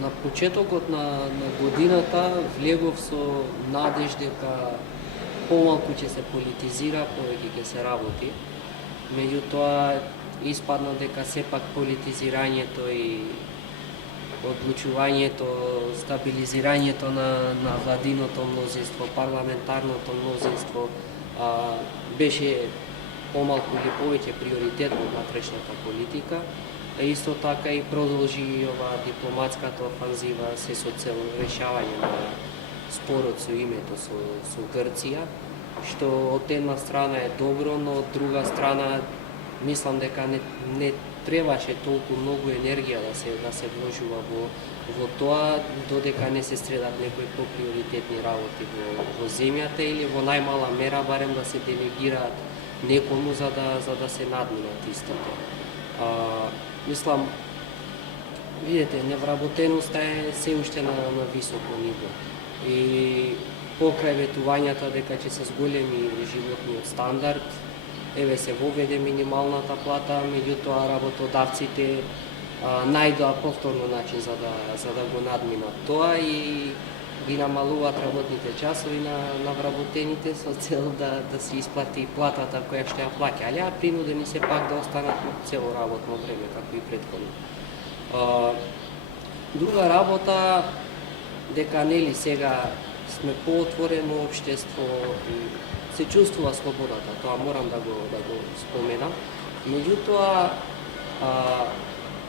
На почетокот на годината влегов со надеж дека помалку ќе се политизира, повеќе ќе се работи. Меѓутоа, испадна дека сепак политизирањето и одлучувањето, стабилизирањето на владиното мнозинство, парламентарното мнозинство беше помалку или повеќе приоритет во внатрешната политика. Исто така и продолжи ова дипломатската офанзива се со цел решавање на спорот со името со Грција, што од една страна е добро, но од друга страна мислам дека не требаше толку многу енергија да се вложува во тоа, додека не се средат некои поприоритетни работи во земјата или во најмала мера барем да се делегираат некому за да се надминат истото. Мислам, видите, невработеноста е се уште на високо ниво. И покрај ветувањата дека ќе се зголеми животниот стандард, еве се воведе минималната плата, меѓутоа работодавците најдоа повторно начин за да го надминат тоа и ги намалуваат работните часови на вработените со цел да се исплати платата која што ја плаќале, а принудени се пак да останат цело работно време, како и претходно. Друга работа, дека нели сега сме поотворено општество и се чувствува слободата, тоа морам да го споменам. Меѓутоа,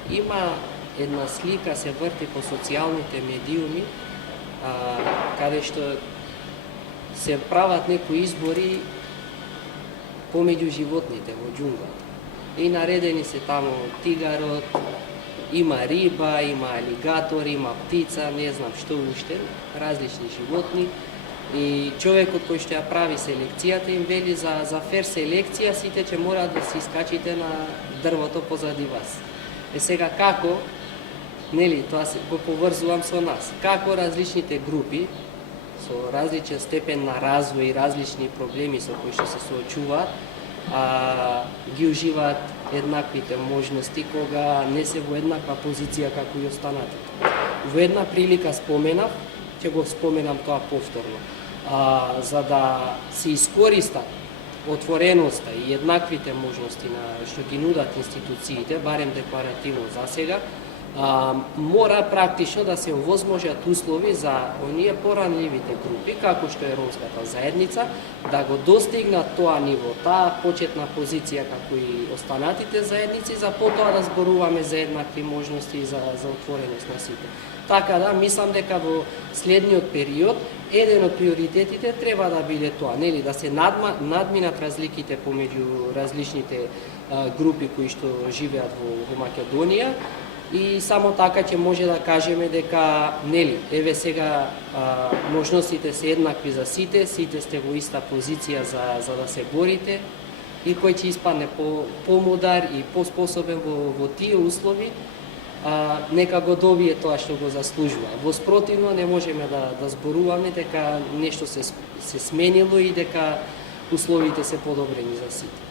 има една слика се врти по социјалните медиуми, каде што се прават некои избори помеѓу животните во џунглата. И наредени се таму тигарот, има риба, има алигатор, има птица, не знам што уште, различни животни. И човекот кој што ја прави селекцијата им вели за фер селекција сите ќе мора да се искачите на дрвото позади вас. Сега како, нели, тоа се го поврзувам со нас. Како различните групи со различен степен на развој и различни проблеми со кои што се соочуваат, ги уживаат еднаквите можности кога не се во еднаква позиција како и останатите. Во една прилика споменав, ќе го споменам тоа повторно, за да се искористат отвореноста и еднаквите можности што ги нудат институциите, барем декларативно засега, мора практично да се овозможат услови за оние поранливите групи, како што е ромската заедница, да го достигнат тоа ниво, таа почетна позиција како и останатите заедници, за потоа да зборуваме за еднакви можности и за отвореност на сите. Така да, мислам дека во следниот период, еден од приоритетите треба да биде тоа, нели, да се надминат разликите помеѓу различните групи кои што живеат во Македонија, и само така ќе може да кажеме дека, нели, еве сега можностите се еднакви за сите сте во иста позиција за да се борите, и кој ќе испадне помудар и поспособен во тие услови, нека го добие тоа што го заслужува. Во спротивно не можеме да зборуваме дека нешто се сменило и дека условите се подобрени за сите.